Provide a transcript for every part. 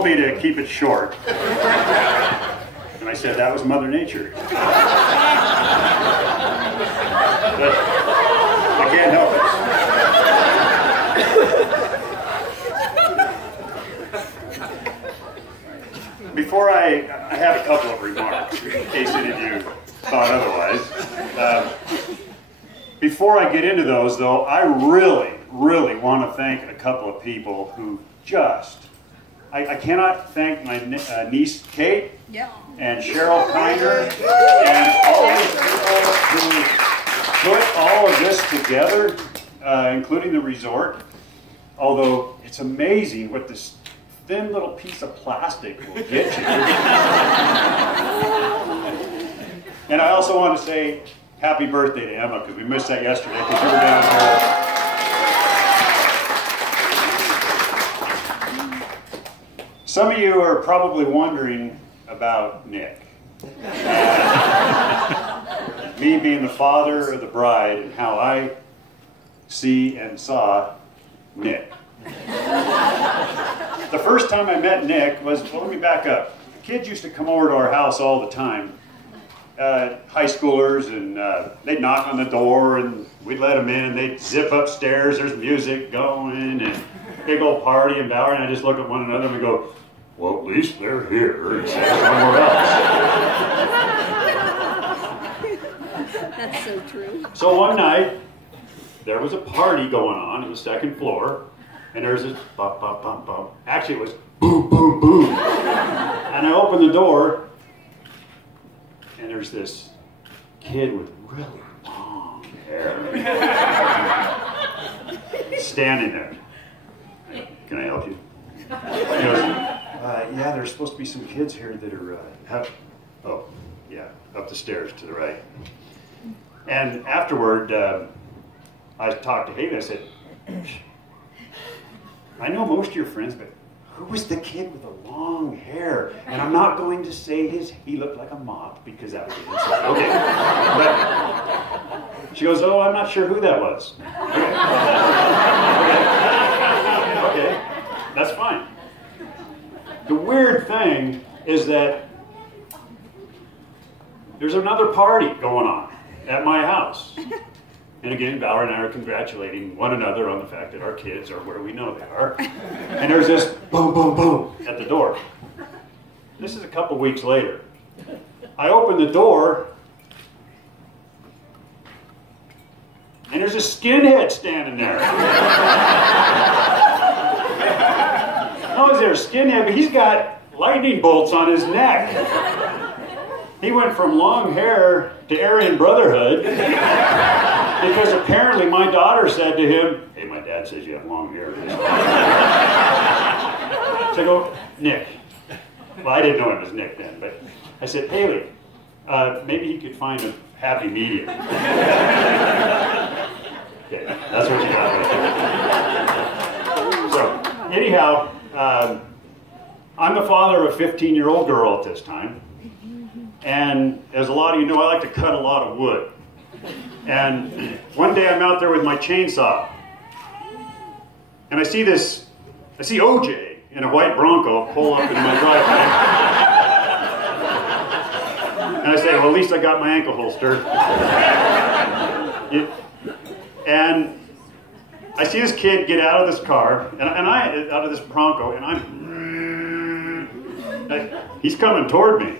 told me to keep it short. And I said, that was Mother Nature. But I can't help it. Before I have a couple of remarks, in case any of you thought otherwise. Before I get into those, though, I really want to thank a couple of people who just, I cannot thank my niece Kate and Cheryl Kinder and all of the people who put all of this together, including the resort. Although it's amazing what this thin little piece of plastic will get you. And I also want to say happy birthday to Emma, because we missed that yesterday because you were down here. Some of you are probably wondering about Nick. Me being the father of the bride and how I see and saw Nick. The first time I met Nick was, well, let me back up. Kids used to come over to our house all the time. High schoolers, and they'd knock on the door and we'd let them in and they'd zip upstairs, there's music going and big old party and Bower and I just look at one another and we go, well, at least they're here instead of somewhere else. That's so true. So one night there was a party going on the second floor and there was this bump, bump, bump, bump. Actually it was boom, boom, boom. And I opened the door and there's this kid with really long hair standing there. Can I help you? He goes, yeah, there's supposed to be some kids here that are, up the stairs to the right. And afterward, I talked to Haven. I said, I know most of your friends, but who was the kid with the long hair? And I'm not going to say he looked like a mop because that was an insult. Okay. But she goes, oh, I'm not sure who that was. Okay. Okay. That's fine. The weird thing is that there's another party going on at my house. And again, Valerie and I are congratulating one another on the fact that our kids are where we know they are. And there's this boom, boom, boom at the door. This is a couple weeks later. I open the door, and there's a skinhead standing there. Not only is there a skinhead, but he's got lightning bolts on his neck. He went from long hair to Aryan Brotherhood. Because apparently my daughter said to him, hey, my dad says you have long hair. So I go, Nick. Well, I didn't know it was Nick then, but I said, Haley, maybe he could find a happy medium. Okay, that's what you got right there. So, anyhow, I'm the father of a 15-year-old girl at this time. And as a lot of you know, I like to cut a lot of wood. And one day I'm out there with my chainsaw, and I see OJ in a white Bronco pull up in my driveway. And I say, well, at least I got my ankle holster. And I see this kid get out of this car, and out of this Bronco, and he's coming toward me.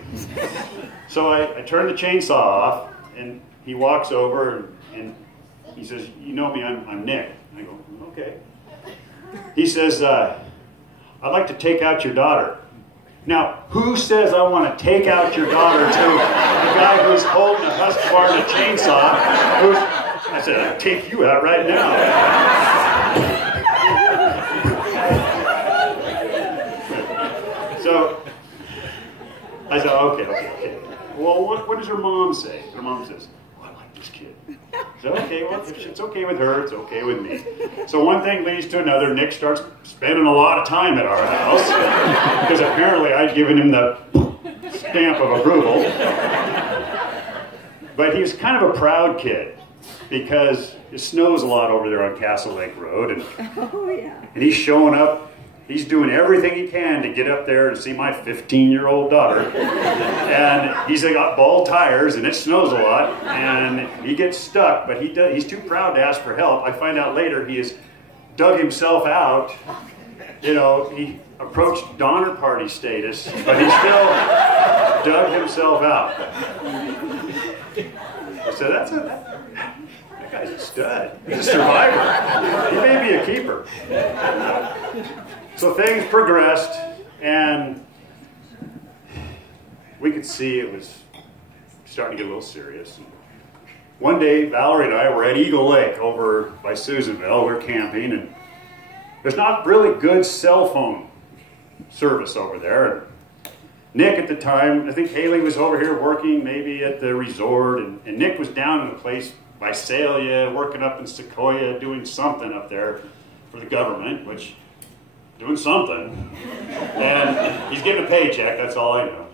So I turn the chainsaw off, and he walks over and he says, you know me, I'm Nick. And I go, okay. He says, I'd like to take out your daughter. Now, who says I want to take out your daughter to the guy who's holding a Husqvarna and a chainsaw? I said, I'll take you out right now. So I said, okay. Well, what does her mom say? Her mom says, oh, I like this kid. I said, okay, well, if it's okay with her, it's okay with me. So one thing leads to another. Nick starts spending a lot of time at our house because apparently I'd given him the stamp of approval. But he was kind of a proud kid because it snows a lot over there on Castle Lake Road. And, oh, yeah. And he's showing up he's doing everything he can to get up there and see my 15-year-old daughter. And he's got bald tires, and it snows a lot, and he gets stuck, but he's too proud to ask for help. I find out later he has dug himself out. You know, he approached Donner Party status, but he still dug himself out. So that guy's a stud. He's a survivor. He may be a keeper. So things progressed, and we could see it was starting to get a little serious. One day, Valerie and I were at Eagle Lake over by Susanville. We're camping, and there's not really good cell phone service over there. Nick at the time, I think Haley was over here working maybe at the resort, and Nick was down in a place by Visalia, working up in Sequoia, doing something up there for the government, which, doing something. And he's getting a paycheck, that's all I know.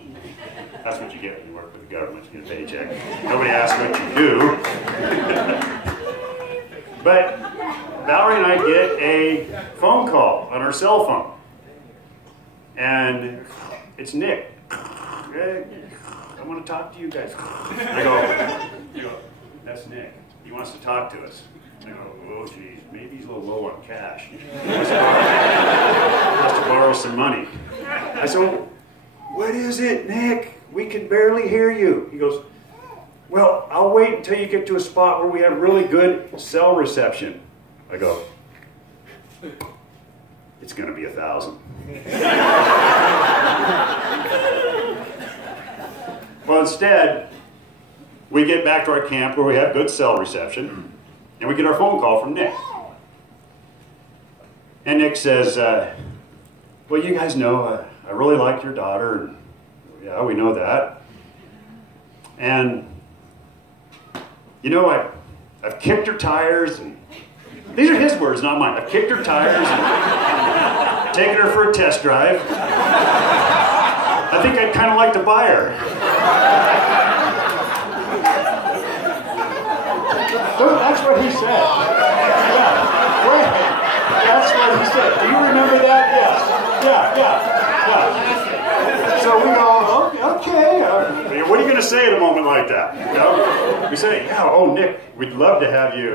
That's what you get when you work for the government, you get a paycheck. Nobody asks what you do. But Valerie and I get a phone call on our cell phone. And it's Nick. Hey, I want to talk to you guys. I go, that's Nick. He wants to talk to us. I go, oh geez, maybe he's a little low on cash. He wants to borrow some money. I said, what is it, Nick? We can barely hear you. He goes, well, I'll wait until you get to a spot where we have really good cell reception. I go, it's going to be 1,000. Well, instead, we get back to our camp where we have good cell reception, and we get our phone call from Nick. And Nick says, well, you guys know, I really like your daughter, and yeah, we know that. And, you know, I've kicked her tires, and these are his words, not mine. I've kicked her tires and taken her for a test drive. I think I'd kind of like to buy her. That's what he said. Yeah. Wait. That's what he said. Do you remember that? Yes. Yeah. So we go, okay. What are you going to say at a moment like that? You know? We say, yeah, oh, Nick, we'd love to have you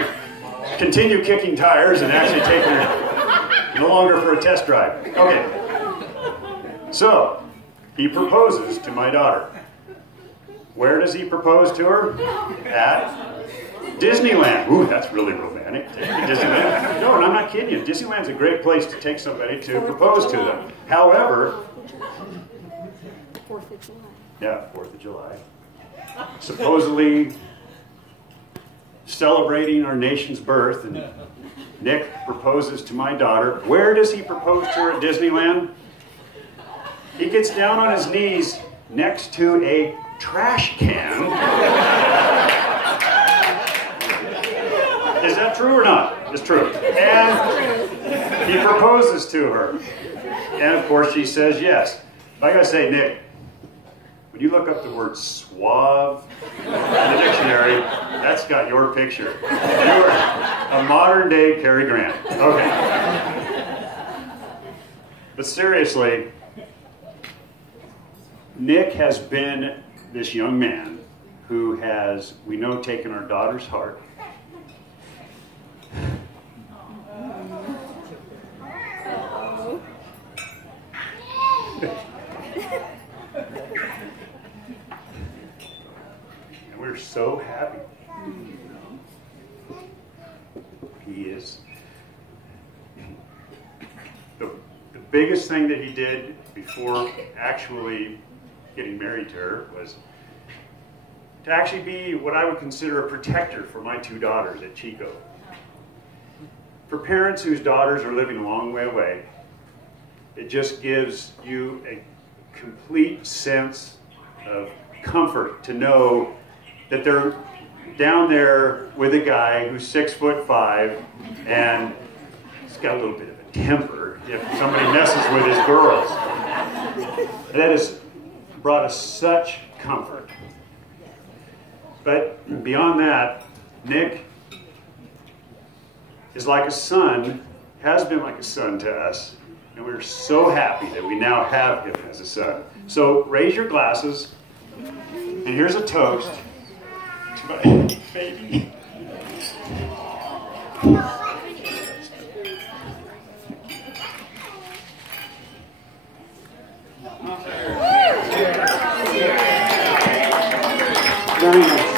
continue kicking tires and actually take her no longer for a test drive. Okay. So, he proposes to my daughter. Where does he propose to her? At Disneyland. Ooh, that's really romantic. Take her to Disneyland. No, and I'm not kidding you. Disneyland's a great place to take somebody to propose to them. However, 4th of July. Yeah, 4th of July. Supposedly celebrating our nation's birth, and Nick proposes to my daughter. Where does he propose to her at Disneyland? He gets down on his knees next to a trash can. Is that true or not? It's true. And he proposes to her. And of course she says yes. I gotta say, Nick, when you look up the word suave in the dictionary, that's got your picture. You're a modern day Cary Grant. Okay. But seriously, Nick has been this young man who has, we know, taken our daughter's heart. And we're so happy. He is. The biggest thing that he did before actually getting married to her was to actually be what I would consider a protector for my two daughters at Chico. For parents whose daughters are living a long way away, it just gives you a complete sense of comfort to know that they're down there with a guy who's 6'5" and he's got a little bit of a temper if somebody messes with his girls. That has brought us such comfort. But beyond that, Nick is like a son, has been like a son to us. And we're so happy that we now have him as a son. So raise your glasses, and here's a toast to my baby. Very nice.